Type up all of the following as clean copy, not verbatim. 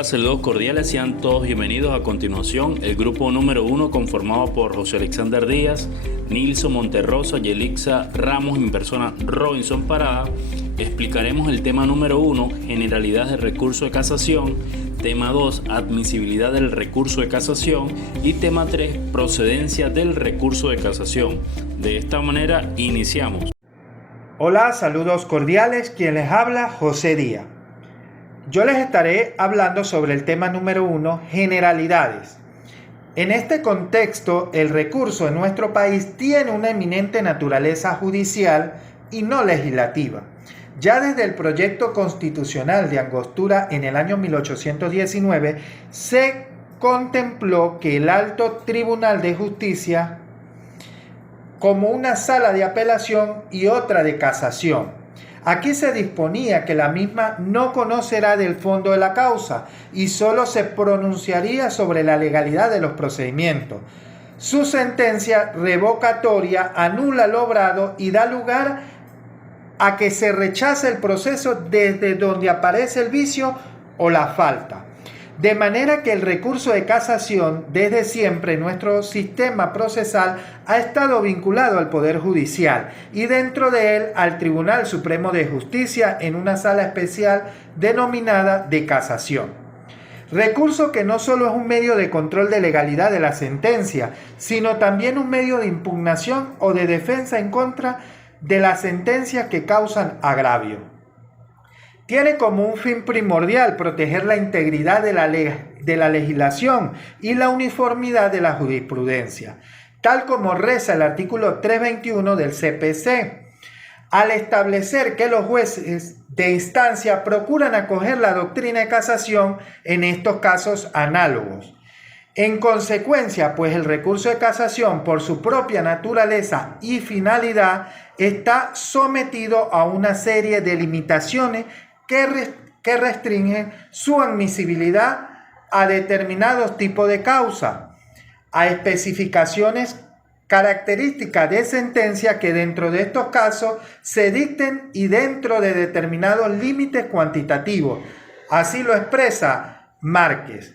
Hola, saludos cordiales, sean todos bienvenidos. A continuación, el grupo número 1 conformado por José Alexander Díaz, Nilson Monterrosa, Yelixa Ramos y mi persona Robinson Parada. Explicaremos el tema número 1, generalidades del recurso de casación, tema 2, admisibilidad del recurso de casación y tema 3, procedencia del recurso de casación. De esta manera iniciamos. Hola, saludos cordiales, quien les habla, José Díaz. Yo les estaré hablando sobre el tema número 1, generalidades. En este contexto, el recurso en nuestro país tiene una eminente naturaleza judicial y no legislativa. Ya desde el proyecto constitucional de Angostura en el año 1819, se contempló que el Alto Tribunal de Justicia como una sala de apelación y otra de casación. Aquí se disponía que la misma no conocerá del fondo de la causa y solo se pronunciaría sobre la legalidad de los procedimientos. Su sentencia revocatoria anula lo obrado y da lugar a que se rechace el proceso desde donde aparece el vicio o la falta. De manera que el recurso de casación, desde siempre en nuestro sistema procesal, ha estado vinculado al Poder Judicial y dentro de él al Tribunal Supremo de Justicia en una sala especial denominada de casación. Recurso que no solo es un medio de control de legalidad de la sentencia, sino también un medio de impugnación o de defensa en contra de las sentencias que causan agravio. Tiene como un fin primordial proteger la integridad de la legislación y la uniformidad de la jurisprudencia, tal como reza el artículo 321 del CPC, al establecer que los jueces de instancia procuran acoger la doctrina de casación en estos casos análogos. En consecuencia, pues el recurso de casación, por su propia naturaleza y finalidad, está sometido a una serie de limitaciones que restringen su admisibilidad a determinados tipos de causa, a especificaciones características de sentencia que dentro de estos casos se dicten y dentro de determinados límites cuantitativos. Así lo expresa Márquez.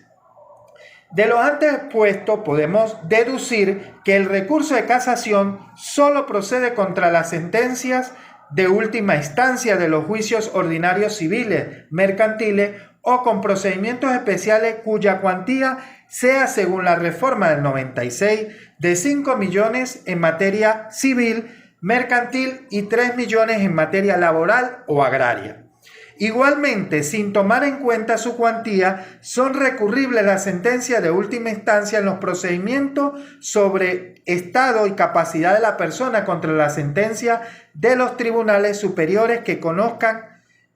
De lo antes expuesto podemos deducir que el recurso de casación solo procede contra las sentencias de última instancia de los juicios ordinarios civiles, mercantiles o con procedimientos especiales cuya cuantía sea, según la reforma del 96, de 5 millones en materia civil, mercantil y 3 millones en materia laboral o agraria. Igualmente, sin tomar en cuenta su cuantía, son recurribles las sentencias de última instancia en los procedimientos sobre estado y capacidad de la persona contra la sentencia de los tribunales superiores que conozcan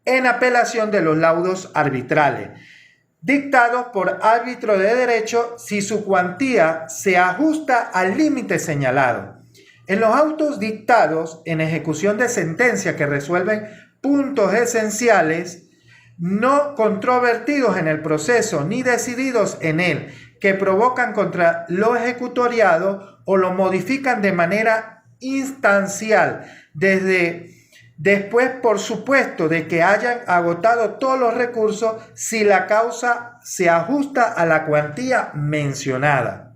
en apelación de los laudos arbitrales, dictados por árbitro de derecho si su cuantía se ajusta al límite señalado. En los autos dictados en ejecución de sentencia que resuelven puntos esenciales no controvertidos en el proceso ni decididos en él, que provocan contra lo ejecutoriado o lo modifican de manera instancial, después por supuesto de que hayan agotado todos los recursos si la causa se ajusta a la cuantía mencionada.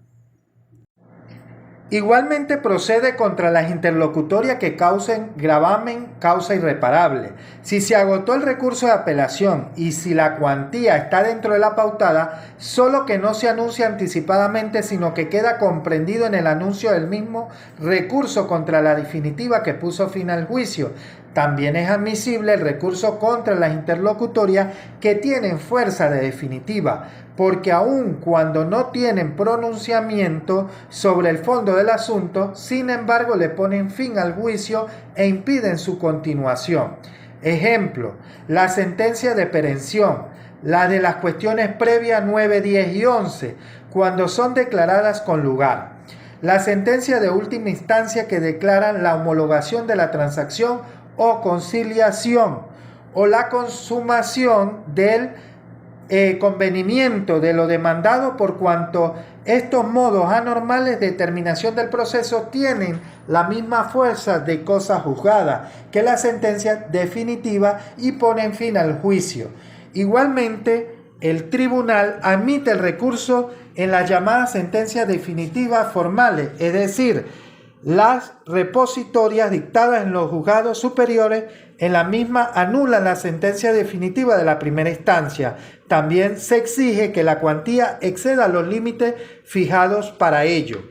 Igualmente procede contra las interlocutorias que causen gravamen causa irreparable. Si se agotó el recurso de apelación y si la cuantía está dentro de la pautada, solo que no se anuncia anticipadamente, sino que queda comprendido en el anuncio del mismo recurso contra la definitiva que puso fin al juicio. También es admisible el recurso contra las interlocutorias que tienen fuerza de definitiva, porque aun cuando no tienen pronunciamiento sobre el fondo del asunto, sin embargo le ponen fin al juicio e impiden su continuación. Ejemplo, la sentencia de perención, la de las cuestiones previas 9, 10 y 11, cuando son declaradas con lugar. La sentencia de última instancia que declaran la homologación de la transacción o conciliación, o la consumación del convenimiento de lo demandado, por cuanto estos modos anormales de terminación del proceso tienen la misma fuerza de cosa juzgada que la sentencia definitiva y ponen fin al juicio. Igualmente, el tribunal admite el recurso en las llamadas sentencias definitivas formales, es decir, las repositorias dictadas en los juzgados superiores. En la misma anulan la sentencia definitiva de la primera instancia. También se exige que la cuantía exceda los límites fijados para ello.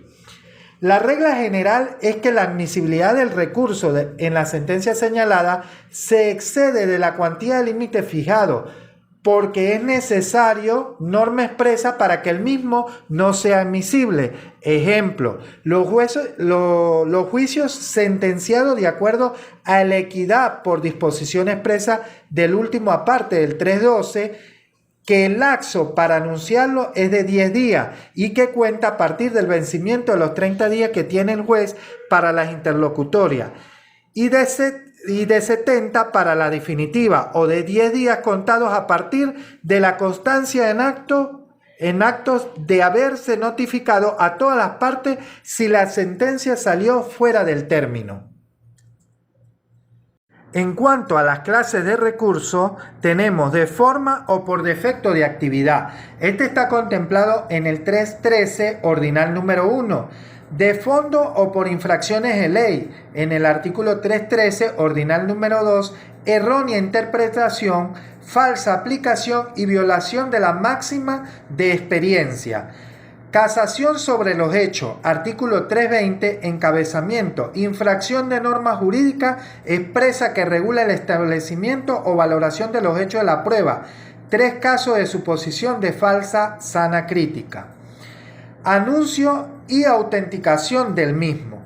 La regla general es que la admisibilidad del recurso en la sentencia señalada se excede de la cuantía de límite fijado, porque es necesario norma expresa para que el mismo no sea admisible. Ejemplo, los juicios sentenciados de acuerdo a la equidad por disposición expresa del último aparte del 312, que el lapso para anunciarlo es de 10 días y que cuenta a partir del vencimiento de los 30 días que tiene el juez para las interlocutorias y de 70 para la definitiva, o de 10 días contados a partir de la constancia en actos de haberse notificado a todas las partes si la sentencia salió fuera del término. En cuanto a las clases de recurso, tenemos de forma o por defecto de actividad. Este está contemplado en el 313 ordinal número 1. De fondo o por infracciones de ley, en el artículo 313 ordinal número 2, errónea interpretación, falsa aplicación y violación de la máxima de experiencia. Casación sobre los hechos, artículo 320, encabezamiento, infracción de norma jurídica expresa que regula el establecimiento o valoración de los hechos de la prueba. 3 casos de suposición de falsa sana crítica. Anuncio y autenticación del mismo.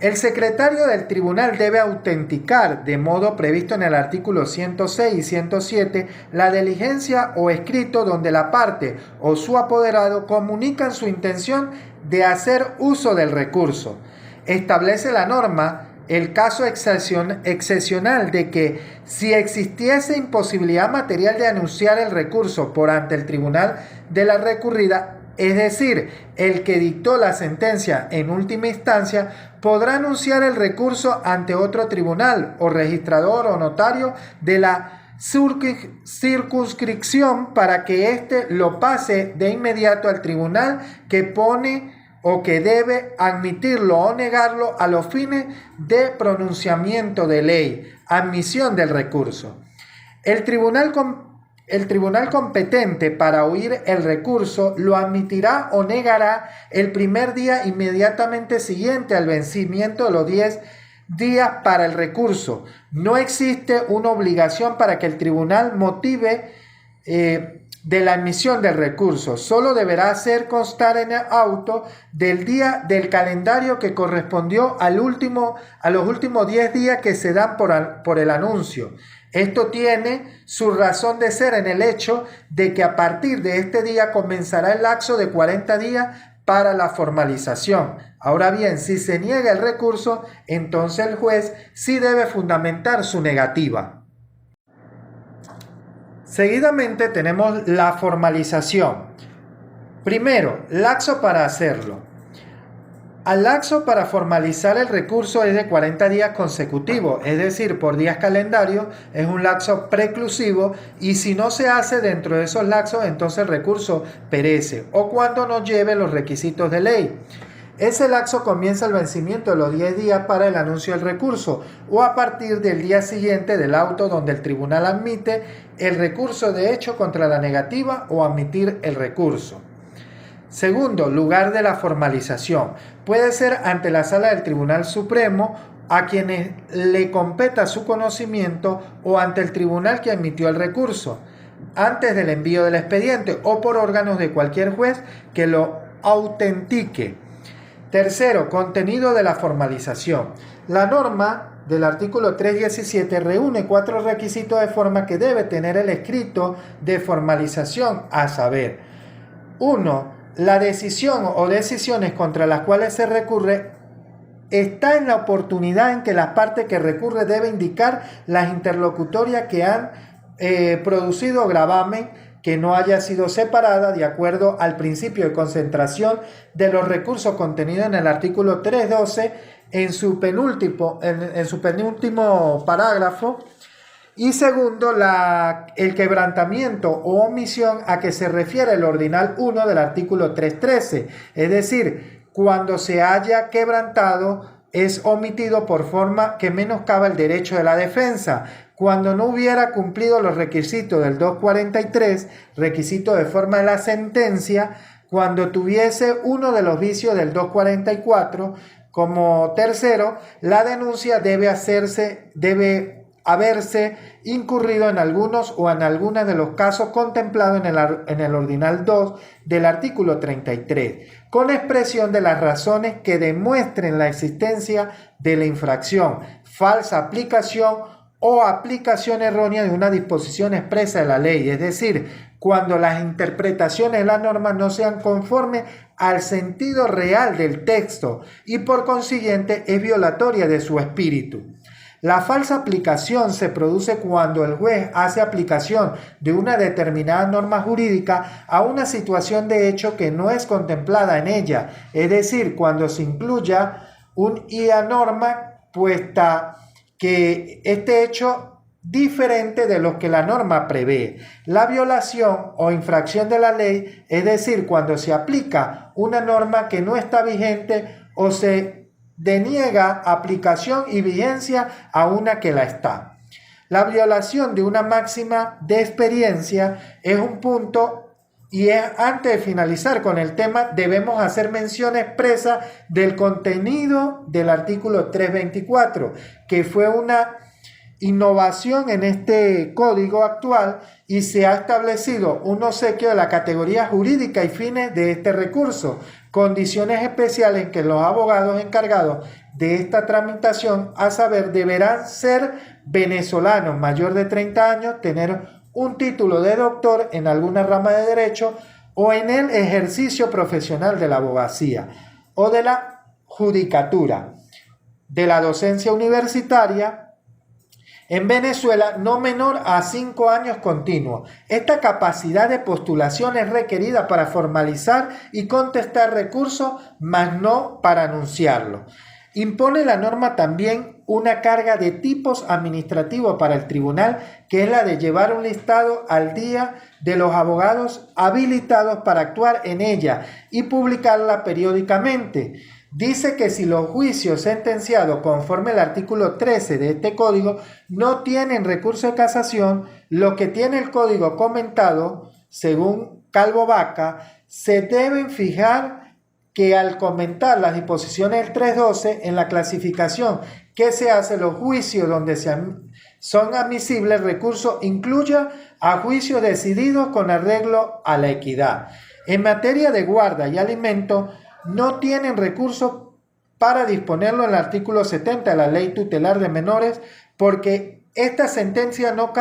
El secretario del tribunal debe autenticar, de modo previsto en el artículo 106 y 107, la diligencia o escrito donde la parte o su apoderado comunican su intención de hacer uso del recurso. Establece la norma el caso excepcional de que si existiese imposibilidad material de anunciar el recurso por ante el tribunal de la recurrida, es decir, el que dictó la sentencia en última instancia, podrá anunciar el recurso ante otro tribunal o registrador o notario de la circunscripción para que éste lo pase de inmediato al tribunal que pone o que debe admitirlo o negarlo a los fines de pronunciamiento de ley, admisión del recurso. El tribunal competente para oír el recurso lo admitirá o negará el primer día inmediatamente siguiente al vencimiento de los 10 días para el recurso. No existe una obligación para que el tribunal motive de la admisión del recurso. Solo deberá hacer constar en el auto del día del calendario que correspondió a los últimos 10 días que se dan por el anuncio. Esto tiene su razón de ser en el hecho de que a partir de este día comenzará el lapso de 40 días para la formalización. Ahora bien, si se niega el recurso, entonces el juez sí debe fundamentar su negativa. Seguidamente tenemos la formalización. Primero, lapso para hacerlo. Al lapso para formalizar el recurso es de 40 días consecutivos, es decir, por días calendarios es un lapso preclusivo y si no se hace dentro de esos lapsos, entonces el recurso perece o cuando no lleve los requisitos de ley. Ese lapso comienza el vencimiento de los 10 días para el anuncio del recurso o a partir del día siguiente del auto donde el tribunal admite el recurso de hecho contra la negativa o admitir el recurso. Segundo, lugar de la formalización. Puede ser ante la sala del Tribunal Supremo a quienes le competa su conocimiento o ante el tribunal que admitió el recurso, antes del envío del expediente o por órganos de cualquier juez que lo autentique. Tercero, contenido de la formalización. La norma del artículo 317 reúne 4 requisitos de forma que debe tener el escrito de formalización, a saber: 1. La decisión o decisiones contra las cuales se recurre está en la oportunidad en que la parte que recurre debe indicar las interlocutorias que han producido gravamen que no haya sido separada de acuerdo al principio de concentración de los recursos contenido en el artículo 312 en su penúltimo parágrafo. Y segundo, el quebrantamiento o omisión a que se refiere el ordinal 1 del artículo 313, es decir, cuando se haya quebrantado es omitido por forma que menoscaba el derecho de la defensa, cuando no hubiera cumplido los requisitos del 243, requisito de forma de la sentencia, cuando tuviese uno de los vicios del 244, como tercero, la denuncia debe haberse incurrido en algunos o en algunos de los casos contemplados en el ordinal 2 del artículo 33, con expresión de las razones que demuestren la existencia de la infracción, falsa aplicación o aplicación errónea de una disposición expresa de la ley, es decir, cuando las interpretaciones de la norma no sean conformes al sentido real del texto y por consiguiente es violatoria de su espíritu. La falsa aplicación se produce cuando el juez hace aplicación de una determinada norma jurídica a una situación de hecho que no es contemplada en ella, es decir, cuando se incluya un IA norma puesta que este hecho diferente de lo que la norma prevé. La violación o infracción de la ley, es decir, cuando se aplica una norma que no está vigente o se deniega aplicación y vigencia a una que la está. La violación de una máxima de experiencia es un punto y antes de finalizar con el tema debemos hacer mención expresa del contenido del artículo 324, que fue una innovación en este código actual y se ha establecido un obsequio de la categoría jurídica y fines de este recurso, condiciones especiales en que los abogados encargados de esta tramitación, a saber, deberán ser venezolanos mayor de 30 años, tener un título de doctor en alguna rama de derecho o en el ejercicio profesional de la abogacía o de la judicatura, de la docencia universitaria en Venezuela no menor a 5 años continuos. Esta capacidad de postulación es requerida para formalizar y contestar recursos, mas no para anunciarlo. Impone la norma también una carga de tipos administrativos para el tribunal, que es la de llevar un listado al día de los abogados habilitados para actuar en ella y publicarla periódicamente. Dice que si los juicios sentenciados conforme al artículo 13 de este código no tienen recurso de casación, lo que tiene el código comentado, según Calvo Vaca, se deben fijar que al comentar las disposiciones del 312 en la clasificación que se hace los juicios donde son admisibles recursos incluya a juicios decididos con arreglo a la equidad. En materia de guarda y alimento, no tienen recursos para disponerlo en el artículo 70 de la Ley Tutelar de Menores porque estas sentencias no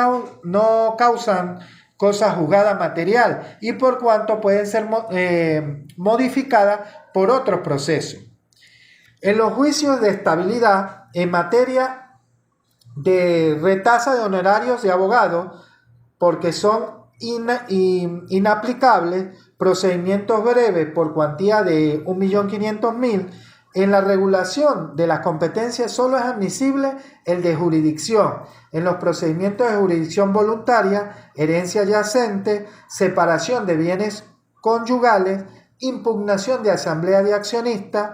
causan cosa juzgada material y por cuanto pueden ser modificadas por otros procesos. En los juicios de estabilidad, en materia de retasa de honorarios de abogados, porque son inaplicables, procedimientos breves por cuantía de 1.500.000, en la regulación de las competencias solo es admisible el de jurisdicción. En los procedimientos de jurisdicción voluntaria, herencia yacente, separación de bienes conyugales, impugnación de asamblea de accionistas.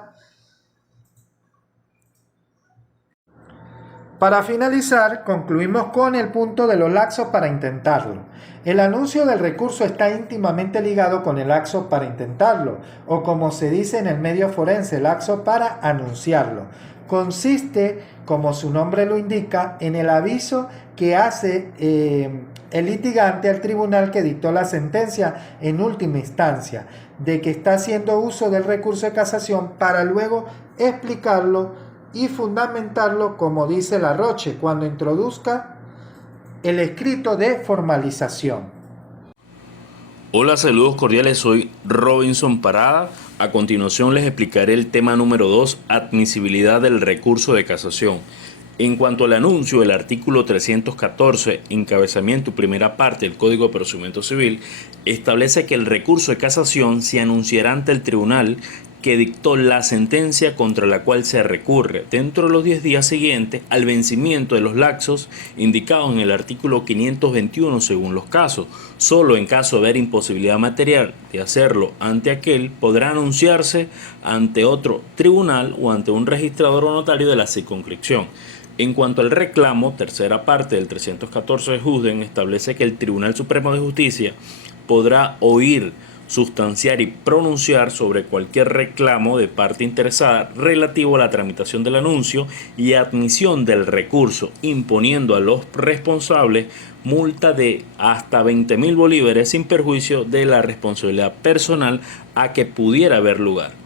Para finalizar, concluimos con el punto de los lapsos para intentarlo. El anuncio del recurso está íntimamente ligado con el lapso para intentarlo, o como se dice en el medio forense, el lapso para anunciarlo. Consiste, como su nombre lo indica, en el aviso que hace el litigante al tribunal que dictó la sentencia en última instancia, de que está haciendo uso del recurso de casación para luego explicarlo y fundamentarlo, como dice Larroche, cuando introduzca el escrito de formalización. Hola, saludos cordiales, soy Robinson Parada. A continuación les explicaré el tema número 2, admisibilidad del recurso de casación. En cuanto al anuncio del artículo 314, encabezamiento primera parte del Código de Procedimiento Civil, establece que el recurso de casación se anunciará ante el tribunal que dictó la sentencia contra la cual se recurre dentro de los 10 días siguientes al vencimiento de los lapsos indicados en el artículo 521 según los casos. Solo en caso de haber imposibilidad material de hacerlo ante aquel, podrá anunciarse ante otro tribunal o ante un registrador o notario de la circunscripción. En cuanto al reclamo, tercera parte del 314 de Juzden establece que el Tribunal Supremo de Justicia podrá oír, sustanciar y pronunciar sobre cualquier reclamo de parte interesada relativo a la tramitación del anuncio y admisión del recurso, imponiendo a los responsables multa de hasta 20.000 bolívares sin perjuicio de la responsabilidad personal a que pudiera haber lugar.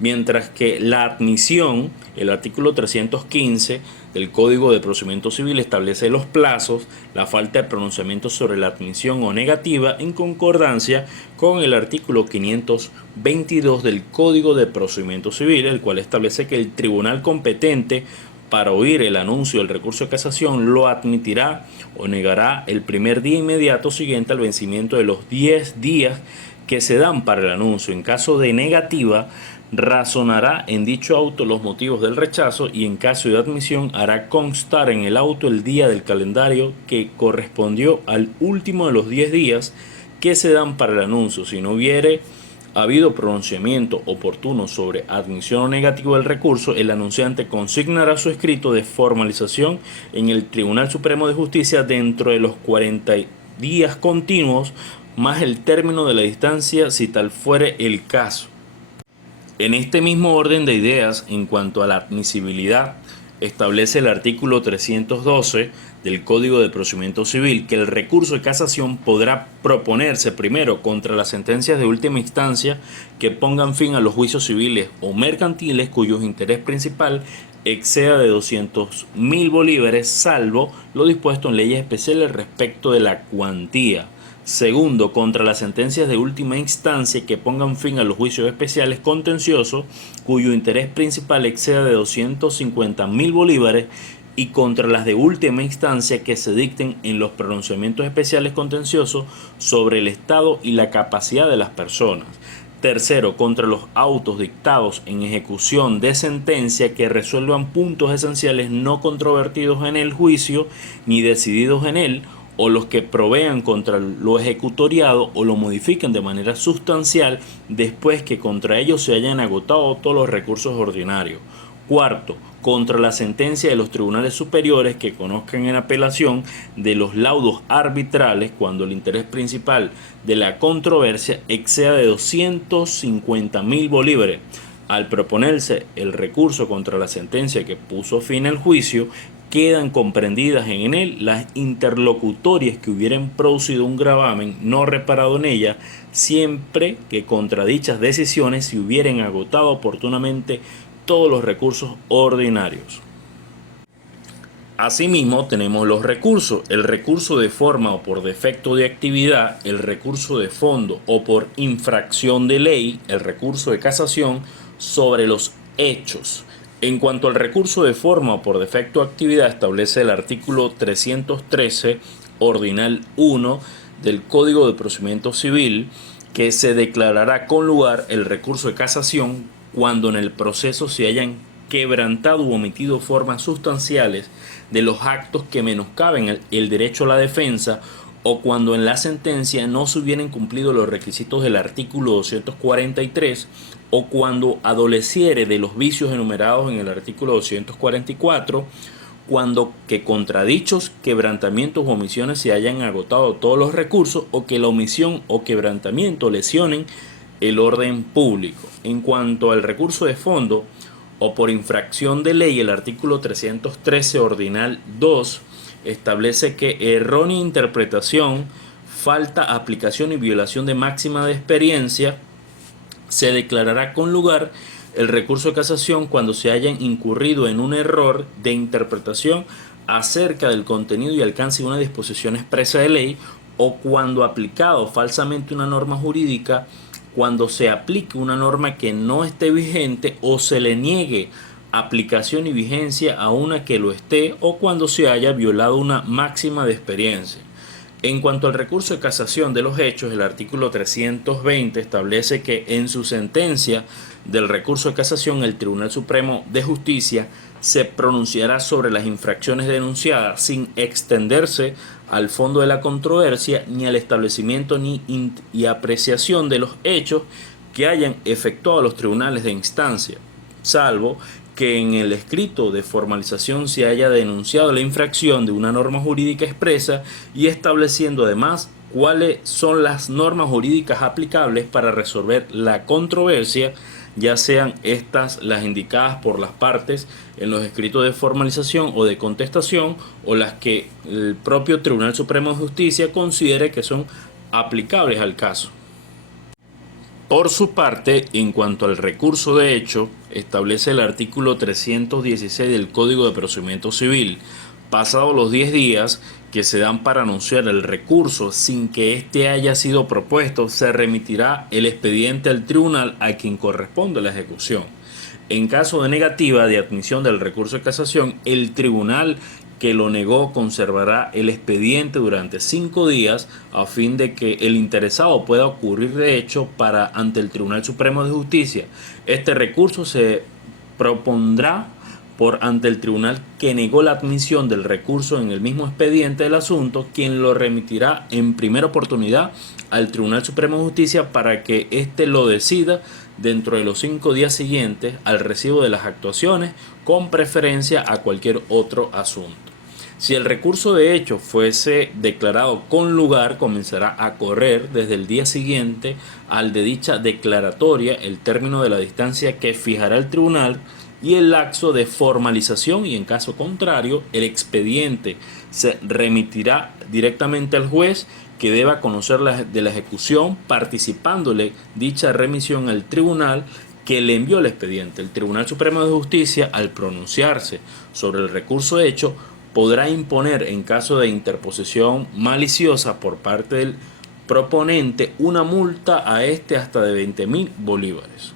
Mientras que la admisión, el artículo 315 del Código de Procedimiento Civil establece los plazos, la falta de pronunciamiento sobre la admisión o negativa en concordancia con el artículo 522 del Código de Procedimiento Civil, el cual establece que el tribunal competente para oír el anuncio del recurso de casación lo admitirá o negará el primer día inmediato siguiente al vencimiento de los 10 días que se dan para el anuncio. En caso de negativa, razonará en dicho auto los motivos del rechazo y en caso de admisión hará constar en el auto el día del calendario que correspondió al último de los 10 días que se dan para el anuncio. Si no hubiere habido pronunciamiento oportuno sobre admisión o negativo del recurso, el anunciante consignará su escrito de formalización en el Tribunal Supremo de Justicia dentro de los 40 días continuos más el término de la distancia si tal fuere el caso. En este mismo orden de ideas, en cuanto a la admisibilidad, establece el artículo 312 del Código de Procedimiento Civil que el recurso de casación podrá proponerse primero contra las sentencias de última instancia que pongan fin a los juicios civiles o mercantiles cuyos interés principal exceda de 200.000 bolívares, salvo lo dispuesto en leyes especiales respecto de la cuantía. Segundo, contra las sentencias de última instancia que pongan fin a los juicios especiales contenciosos cuyo interés principal exceda de 250.000 bolívares y contra las de última instancia que se dicten en los pronunciamientos especiales contenciosos sobre el estado y la capacidad de las personas. Tercero, contra los autos dictados en ejecución de sentencia que resuelvan puntos esenciales no controvertidos en el juicio ni decididos en él, o los que provean contra lo ejecutoriado o lo modifiquen de manera sustancial después que contra ellos se hayan agotado todos los recursos ordinarios. Cuarto, contra la sentencia de los tribunales superiores que conozcan en apelación de los laudos arbitrales cuando el interés principal de la controversia exceda de 250.000 bolívares. Al proponerse el recurso contra la sentencia que puso fin al juicio, quedan comprendidas en él las interlocutorias que hubieran producido un gravamen no reparado en ella, siempre que contra dichas decisiones se hubieran agotado oportunamente todos los recursos ordinarios. Asimismo, tenemos los recursos: el recurso de forma o por defecto de actividad, el recurso de fondo o por infracción de ley, el recurso de casación sobre los hechos. En cuanto al recurso de forma o por defecto de actividad, establece el artículo 313, ordinal 1 del Código de Procedimiento Civil que se declarará con lugar el recurso de casación cuando en el proceso se hayan quebrantado u omitido formas sustanciales de los actos que menoscaben el derecho a la defensa, o cuando en la sentencia no se hubieran cumplido los requisitos del artículo 243, o cuando adoleciere de los vicios enumerados en el artículo 244, cuando que contra dichos quebrantamientos o omisiones se hayan agotado todos los recursos, o que la omisión o quebrantamiento lesionen el orden público. En cuanto al recurso de fondo o por infracción de ley, el artículo 313 ordinal 2 establece que errónea interpretación, falta, aplicación y violación de máxima de experiencia se declarará con lugar el recurso de casación cuando se hayan incurrido en un error de interpretación acerca del contenido y alcance de una disposición expresa de ley, o cuando aplicado falsamente una norma jurídica, cuando se aplique una norma que no esté vigente o se le niegue aplicación y vigencia a una que lo esté, o cuando se haya violado una máxima de experiencia. En cuanto al recurso de casación de los hechos, el artículo 320 establece que en su sentencia del recurso de casación el Tribunal Supremo de Justicia se pronunciará sobre las infracciones denunciadas sin extenderse al fondo de la controversia ni al establecimiento y apreciación de los hechos que hayan efectuado los tribunales de instancia, salvo que en el escrito de formalización se haya denunciado la infracción de una norma jurídica expresa y estableciendo además cuáles son las normas jurídicas aplicables para resolver la controversia, ya sean estas las indicadas por las partes en los escritos de formalización o de contestación o las que el propio Tribunal Supremo de Justicia considere que son aplicables al caso. Por su parte, en cuanto al recurso de hecho, establece el artículo 316 del Código de Procedimiento Civil, pasados los 10 días que se dan para anunciar el recurso sin que éste haya sido propuesto, se remitirá el expediente al tribunal a quien corresponde la ejecución. En caso de negativa de admisión del recurso de casación, el tribunal que lo negó conservará el expediente durante 5 días a fin de que el interesado pueda ocurrir de hecho ante el Tribunal Supremo de Justicia. Este recurso se propondrá ante el tribunal que negó la admisión del recurso en el mismo expediente del asunto, quien lo remitirá en primera oportunidad al Tribunal Supremo de Justicia para que éste lo decida dentro de los 5 días siguientes al recibo de las actuaciones, con preferencia a cualquier otro asunto. Si el recurso de hecho fuese declarado con lugar, comenzará a correr desde el día siguiente al de dicha declaratoria el término de la distancia que fijará el tribunal y el lapso de formalización, y en caso contrario el expediente se remitirá directamente al juez, que deba conocer de la ejecución, participándole dicha remisión al tribunal que le envió el expediente. El Tribunal Supremo de Justicia, al pronunciarse sobre el recurso de hecho, podrá imponer en caso de interposición maliciosa por parte del proponente una multa a este hasta de 20.000 bolívares.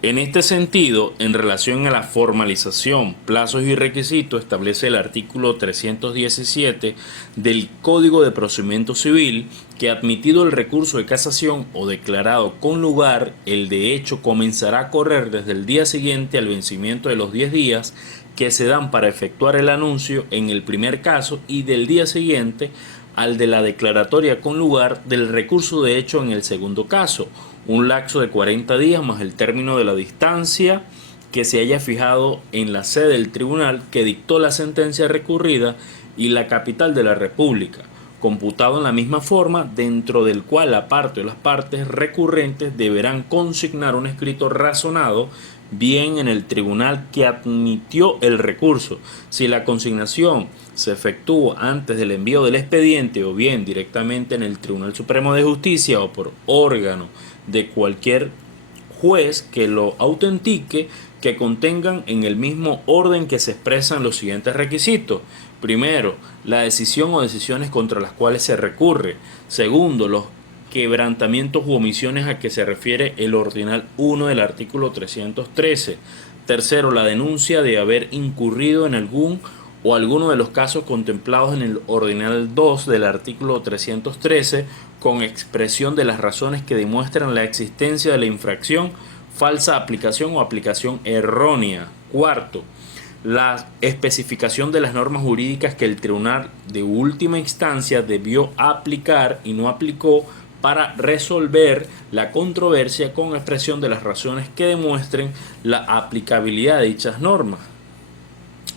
En este sentido, en relación a la formalización, plazos y requisitos, establece el artículo 317 del Código de Procedimiento Civil que, admitido el recurso de casación o declarado con lugar, el de hecho comenzará a correr desde el día siguiente al vencimiento de los 10 días que se dan para efectuar el anuncio en el primer caso y del día siguiente al de la declaratoria con lugar del recurso de hecho en el segundo caso, un lapso de 40 días más el término de la distancia que se haya fijado en la sede del tribunal que dictó la sentencia recurrida y la capital de la República, computado en la misma forma, dentro del cual la parte o las partes recurrentes deberán consignar un escrito razonado bien en el tribunal que admitió el recurso. Si la consignación se efectúa antes del envío del expediente o bien directamente en el Tribunal Supremo de Justicia o por órgano de cualquier juez que lo autentique, que contengan en el mismo orden que se expresan los siguientes requisitos. Primero, la decisión o decisiones contra las cuales se recurre. Segundo, los quebrantamientos u omisiones a que se refiere el ordinal 1 del artículo 313. Tercero, la denuncia de haber incurrido en alguno de los casos contemplados en el ordinal 2 del artículo 313 con expresión de las razones que demuestran la existencia de la infracción, falsa aplicación o aplicación errónea. Cuarto, la especificación de las normas jurídicas que el tribunal de última instancia debió aplicar y no aplicó para resolver la controversia con expresión de las razones que demuestren la aplicabilidad de dichas normas.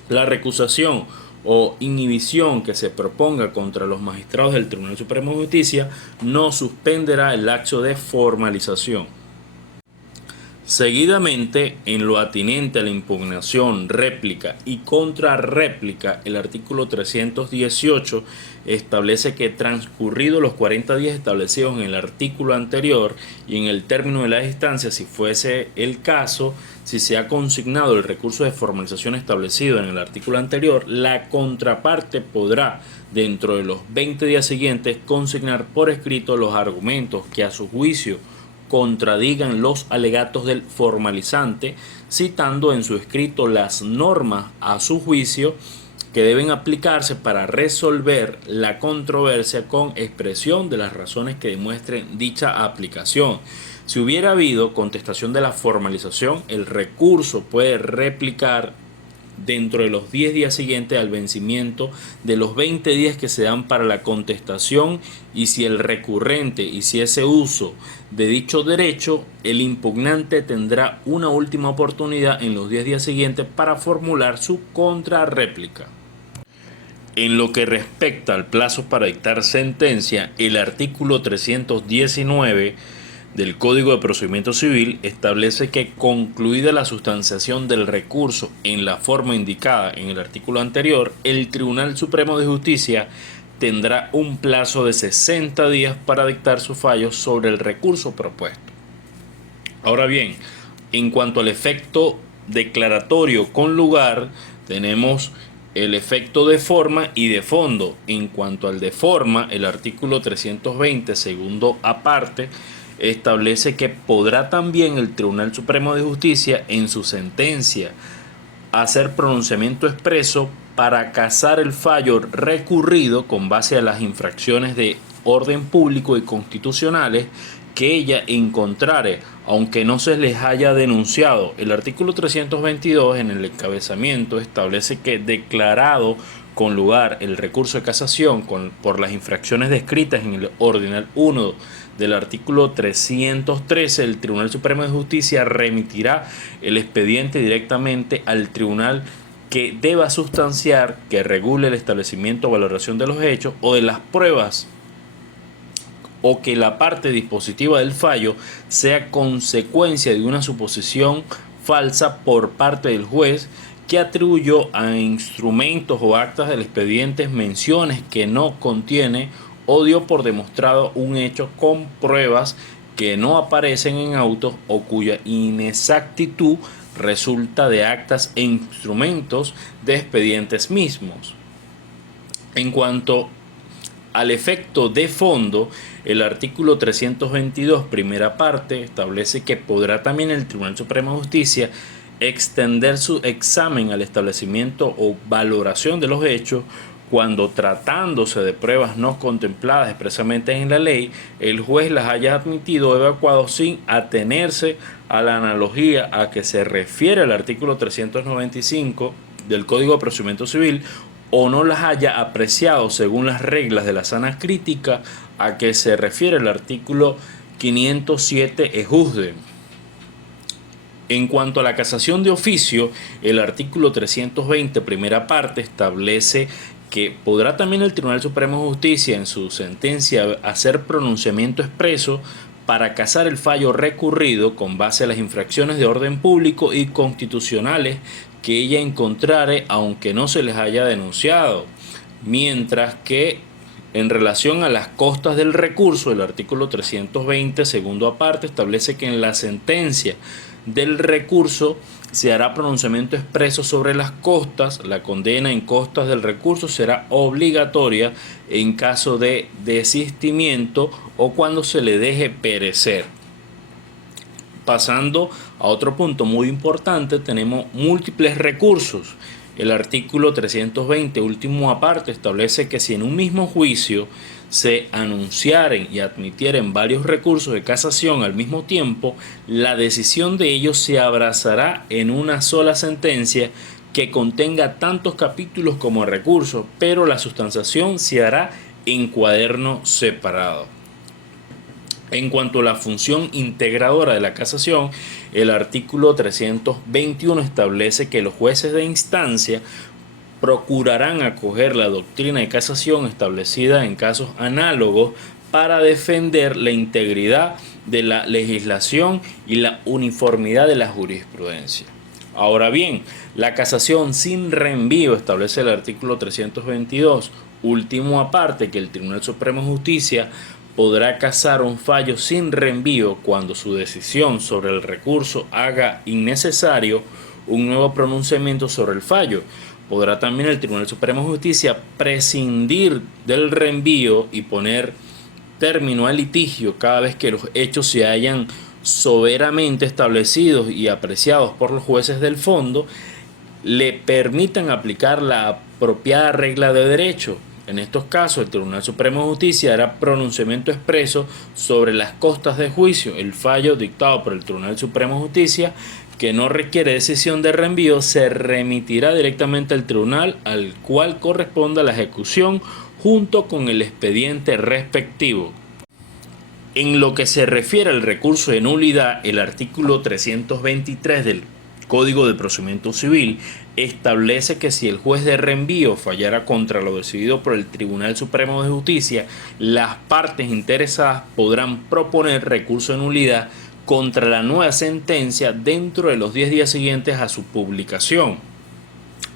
La recusación o inhibición que se proponga contra los magistrados del Tribunal Supremo de Justicia no suspenderá el lapso de formalización. Seguidamente, en lo atinente a la impugnación, réplica y contrarréplica, el artículo 318 establece que transcurridos los 40 días establecidos en el artículo anterior y en el término de la distancia, si fuese el caso, si se ha consignado el recurso de formalización establecido en el artículo anterior, la contraparte podrá, dentro de los 20 días siguientes, consignar por escrito los argumentos que a su juicio contradigan los alegatos del formalizante, citando en su escrito las normas a su juicio que deben aplicarse para resolver la controversia con expresión de las razones que demuestren dicha aplicación. Si hubiera habido contestación de la formalización, el recurso puede replicar dentro de los 10 días siguientes al vencimiento de los 20 días que se dan para la contestación, y si el recurrente hiciese uso de dicho derecho, el impugnante tendrá una última oportunidad en los 10 días siguientes para formular su contrarréplica. En lo que respecta al plazo para dictar sentencia, el artículo 319 del Código de Procedimiento Civil establece que, concluida la sustanciación del recurso en la forma indicada en el artículo anterior, el Tribunal Supremo de Justicia tendrá un plazo de 60 días para dictar su fallo sobre el recurso propuesto. Ahora bien, en cuanto al efecto declaratorio con lugar, tenemos el efecto de forma y de fondo. En cuanto al de forma, el artículo 320, segundo aparte, establece que podrá también el Tribunal Supremo de Justicia, en su sentencia, hacer pronunciamiento expreso para casar el fallo recurrido con base a las infracciones de orden público y constitucionales que ella encontrare, aunque no se les haya denunciado. El artículo 322 en el encabezamiento establece que, declarado con lugar el recurso de casación por las infracciones descritas en el ordinal 1 del artículo 313, el Tribunal Supremo de Justicia remitirá el expediente directamente al tribunal que deba sustanciar, que regule el establecimiento o valoración de los hechos o de las pruebas, o que la parte dispositiva del fallo sea consecuencia de una suposición falsa por parte del juez, que atribuyó a instrumentos o actas del expediente menciones que no contiene, o dio por demostrado un hecho con pruebas que no aparecen en autos, o cuya inexactitud resulta de actas e instrumentos de expedientes mismos. En cuanto al efecto de fondo, el artículo 322, primera parte, establece que podrá también el Tribunal Supremo de Justicia extender su examen al establecimiento o valoración de los hechos cuando, tratándose de pruebas no contempladas expresamente en la ley, el juez las haya admitido o evacuado sin atenerse a la analogía a que se refiere el artículo 395 del Código de Procedimiento Civil, o no las haya apreciado según las reglas de la sana crítica a que se refiere el artículo 507 ejusde. En cuanto a la casación de oficio, el artículo 320, primera parte, establece que podrá también el Tribunal Supremo de Justicia, en su sentencia, hacer pronunciamiento expreso para casar el fallo recurrido con base a las infracciones de orden público y constitucionales que ella encontrare, aunque no se les haya denunciado. Mientras que, en relación a las costas del recurso, el artículo 320, segundo aparte, establece que en la sentencia del recurso se hará pronunciamiento expreso sobre las costas. La condena en costas del recurso será obligatoria en caso de desistimiento o cuando se le deje perecer. Pasando a otro punto muy importante, tenemos múltiples recursos. El artículo 320, último aparte, establece que si en un mismo juicio se anunciaren y admitieren varios recursos de casación al mismo tiempo, la decisión de ellos se abrazará en una sola sentencia que contenga tantos capítulos como recursos, pero la sustanciación se hará en cuaderno separado. En cuanto a la función integradora de la casación, el artículo 321 establece que los jueces de instancia procurarán acoger la doctrina de casación establecida en casos análogos para defender la integridad de la legislación y la uniformidad de la jurisprudencia. Ahora bien, la casación sin reenvío, establece el artículo 322, último aparte, que el Tribunal Supremo de Justicia podrá casar un fallo sin reenvío cuando su decisión sobre el recurso haga innecesario un nuevo pronunciamiento sobre el fallo. Podrá también el Tribunal Supremo de Justicia prescindir del reenvío y poner término al litigio cada vez que los hechos se hayan soberamente establecidos y apreciados por los jueces del fondo. le permitan aplicar la apropiada regla de derecho. En estos casos, el Tribunal Supremo de Justicia hará pronunciamiento expreso sobre las costas de juicio. El fallo dictado por el Tribunal Supremo de Justicia, que no requiere decisión de reenvío, se remitirá directamente al tribunal al cual corresponda la ejecución junto con el expediente respectivo. En lo que se refiere al recurso de nulidad, el artículo 323 del Código de Procedimiento Civil establece que si el juez de reenvío fallara contra lo decidido por el Tribunal Supremo de Justicia, las partes interesadas podrán proponer recurso de nulidad contra la nueva sentencia dentro de los 10 días siguientes a su publicación.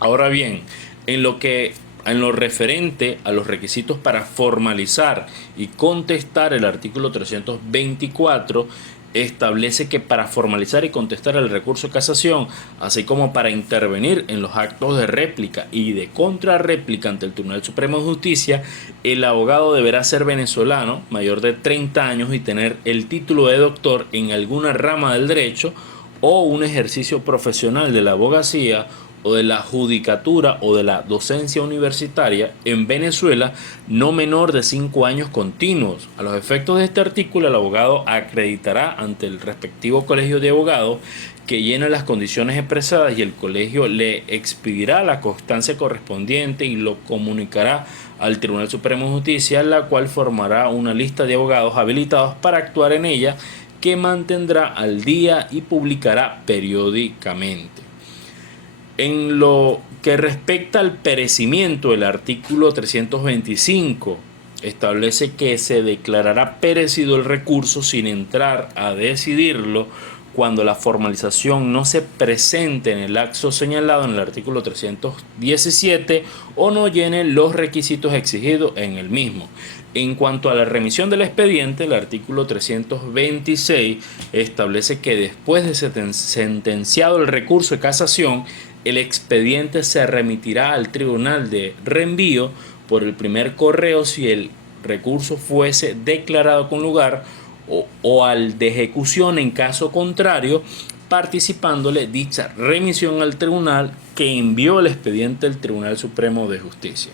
Ahora bien, en lo referente a los requisitos para formalizar y contestar, el artículo 324 establece que para formalizar y contestar el recurso de casación, así como para intervenir en los actos de réplica y de contrarréplica ante el Tribunal Supremo de Justicia, el abogado deberá ser venezolano, mayor de 30 años y tener el título de doctor en alguna rama del derecho o un ejercicio profesional de la abogacía o de la judicatura o de la docencia universitaria en Venezuela no menor de 5 años continuos. A los efectos de este artículo, el abogado acreditará ante el respectivo colegio de abogados que llena las condiciones expresadas y el colegio le expedirá la constancia correspondiente y lo comunicará al Tribunal Supremo de Justicia, la cual formará una lista de abogados habilitados para actuar en ella, que mantendrá al día y publicará periódicamente. En lo que respecta al perecimiento, el artículo 325 establece que se declarará perecido el recurso sin entrar a decidirlo cuando la formalización no se presente en el lapso señalado en el artículo 317 o no llene los requisitos exigidos en el mismo. En cuanto a la remisión del expediente, el artículo 326 establece que después de sentenciado el recurso de casación, el expediente se remitirá al tribunal de reenvío por el primer correo si el recurso fuese declarado con lugar o al de ejecución en caso contrario, participándole dicha remisión al tribunal que envió el expediente al Tribunal Supremo de Justicia.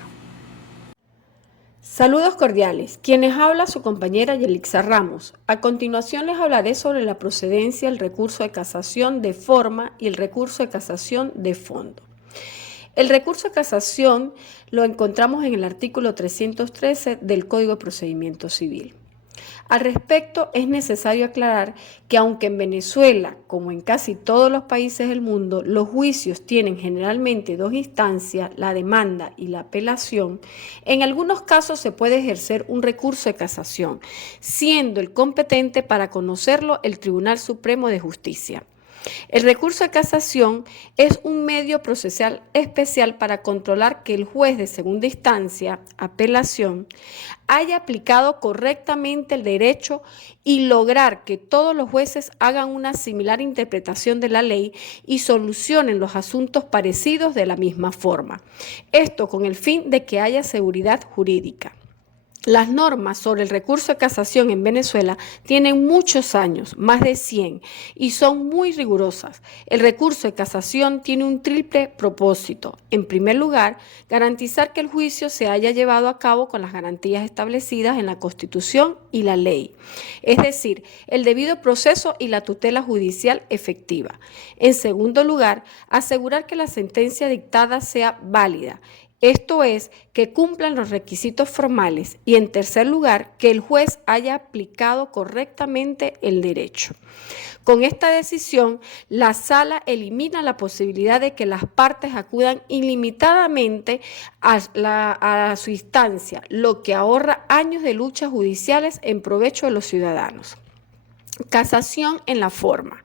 Saludos cordiales, quienes habla su compañera Yelixa Ramos. A continuación les hablaré sobre la procedencia del recurso de casación de forma y el recurso de casación de fondo. El recurso de casación lo encontramos en el artículo 313 del Código de Procedimiento Civil. Al respecto, es necesario aclarar que aunque en Venezuela, como en casi todos los países del mundo, los juicios tienen generalmente 2 instancias, la demanda y la apelación, en algunos casos se puede ejercer un recurso de casación, siendo el competente para conocerlo el Tribunal Supremo de Justicia. El recurso de casación es un medio procesal especial para controlar que el juez de segunda instancia, apelación, haya aplicado correctamente el derecho y lograr que todos los jueces hagan una similar interpretación de la ley y solucionen los asuntos parecidos de la misma forma. Esto con el fin de que haya seguridad jurídica. Las normas sobre el recurso de casación en Venezuela tienen muchos años, más de 100, y son muy rigurosas. El recurso de casación tiene un triple propósito. En primer lugar, garantizar que el juicio se haya llevado a cabo con las garantías establecidas en la Constitución y la ley, es decir, el debido proceso y la tutela judicial efectiva. En segundo lugar, asegurar que la sentencia dictada sea válida. Esto es, que cumplan los requisitos formales y, en tercer lugar, que el juez haya aplicado correctamente el derecho. Con esta decisión, la Sala elimina la posibilidad de que las partes acudan ilimitadamente a su instancia, lo que ahorra años de luchas judiciales en provecho de los ciudadanos. Casación en la forma.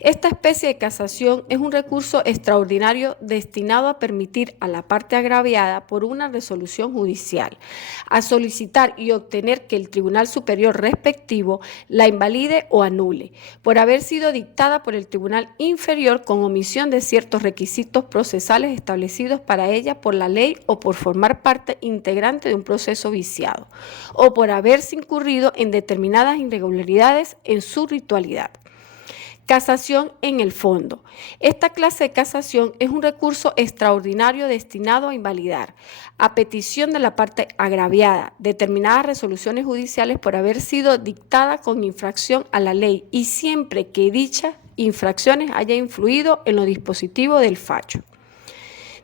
Esta especie de casación es un recurso extraordinario destinado a permitir a la parte agraviada por una resolución judicial a solicitar y obtener que el Tribunal Superior respectivo la invalide o anule por haber sido dictada por el Tribunal Inferior con omisión de ciertos requisitos procesales establecidos para ella por la ley o por formar parte integrante de un proceso viciado o por haberse incurrido en determinadas irregularidades en su ritualidad. Casación en el fondo. Esta clase de casación es un recurso extraordinario destinado a invalidar, a petición de la parte agraviada, determinadas resoluciones judiciales por haber sido dictadas con infracción a la ley y siempre que dichas infracciones haya influido en los dispositivos del fallo.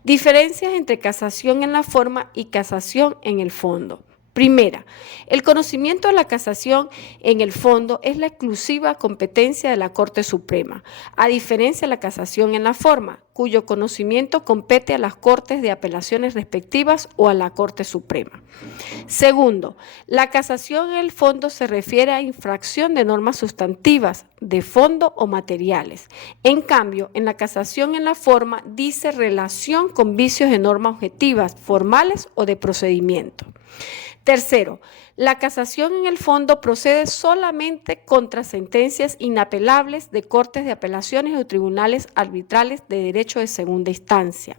Diferencias entre casación en la forma y casación en el fondo. Primera, el conocimiento de la casación en el fondo es la exclusiva competencia de la Corte Suprema, a diferencia de la casación en la forma, cuyo conocimiento compete a las Cortes de Apelaciones respectivas o a la Corte Suprema. Segundo, la casación en el fondo se refiere a infracción de normas sustantivas, de fondo o materiales. En cambio, en la casación en la forma dice relación con vicios de normas objetivas, formales o de procedimiento. Tercero, la casación en el fondo procede solamente contra sentencias inapelables de cortes de apelaciones o tribunales arbitrales de derecho de segunda instancia.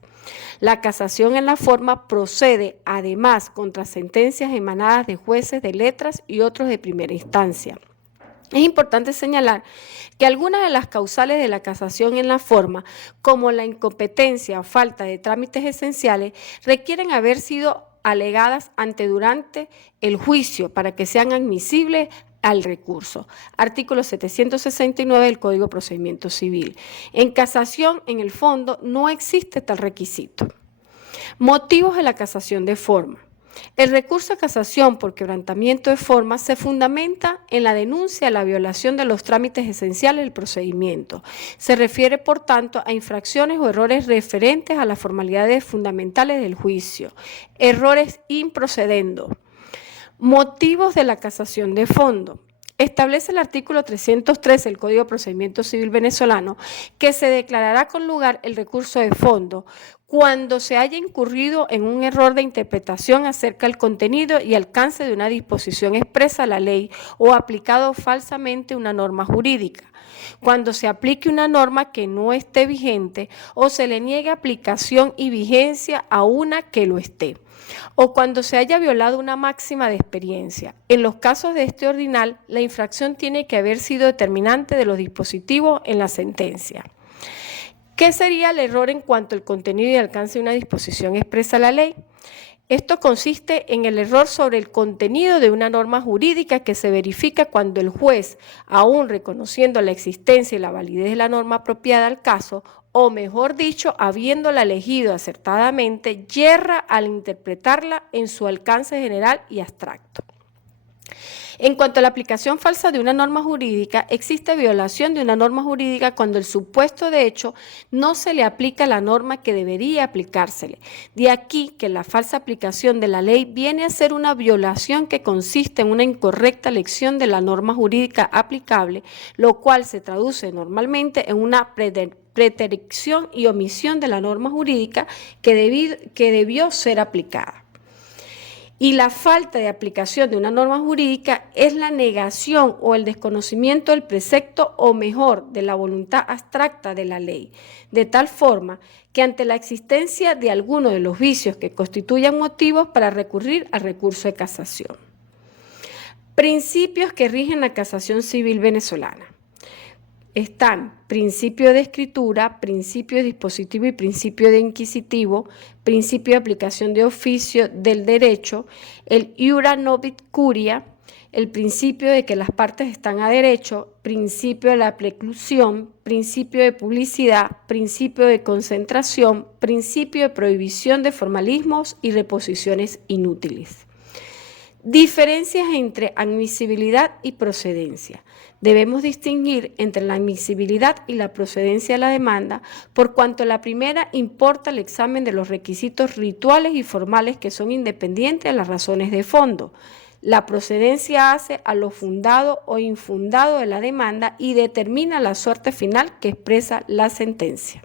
La casación en la forma procede además contra sentencias emanadas de jueces de letras y otros de primera instancia. Es importante señalar que algunas de las causales de la casación en la forma, como la incompetencia o falta de trámites esenciales, requieren haber sido alegadas durante el juicio para que sean admisibles al recurso. Artículo 769 del Código de Procedimiento Civil. En casación, en el fondo, no existe tal requisito. Motivos de la casación de forma. El recurso de casación por quebrantamiento de forma se fundamenta en la denuncia de la violación de los trámites esenciales del procedimiento. Se refiere, por tanto, a infracciones o errores referentes a las formalidades fundamentales del juicio, errores improcedendo. Motivos de la casación de fondo. Establece el artículo 313 del Código de Procedimiento Civil venezolano que se declarará con lugar el recurso de fondo cuando se haya incurrido en un error de interpretación acerca del contenido y alcance de una disposición expresa a la ley o aplicado falsamente una norma jurídica, cuando se aplique una norma que no esté vigente o se le niegue aplicación y vigencia a una que lo esté, o cuando se haya violado una máxima de experiencia. En los casos de este ordinal, la infracción tiene que haber sido determinante de los dispositivos en la sentencia. ¿Qué sería el error en cuanto al contenido y alcance de una disposición expresa a la ley? Esto consiste en el error sobre el contenido de una norma jurídica que se verifica cuando el juez, aún reconociendo la existencia y la validez de la norma apropiada al caso, o mejor dicho, habiéndola elegido acertadamente, yerra al interpretarla en su alcance general y abstracto. En cuanto a la aplicación falsa de una norma jurídica, existe violación de una norma jurídica cuando el supuesto de hecho no se le aplica la norma que debería aplicársele. De aquí que la falsa aplicación de la ley viene a ser una violación que consiste en una incorrecta elección de la norma jurídica aplicable, lo cual se traduce normalmente en una preterición y omisión de la norma jurídica que debió ser aplicada. Y la falta de aplicación de una norma jurídica es la negación o el desconocimiento del precepto o mejor de la voluntad abstracta de la ley, de tal forma que ante la existencia de alguno de los vicios que constituyan motivos para recurrir al recurso de casación. Principios que rigen la casación civil venezolana. Están principio de escritura, principio de dispositivo y principio de inquisitivo, principio de aplicación de oficio del derecho, el iura novit curia, el principio de que las partes están a derecho, principio de la preclusión, principio de publicidad, principio de concentración, principio de prohibición de formalismos y reposiciones inútiles. Diferencias entre admisibilidad y procedencia. Debemos distinguir entre la admisibilidad y la procedencia de la demanda, por cuanto la primera importa el examen de los requisitos rituales y formales que son independientes de las razones de fondo. La procedencia hace a lo fundado o infundado de la demanda y determina la suerte final que expresa la sentencia.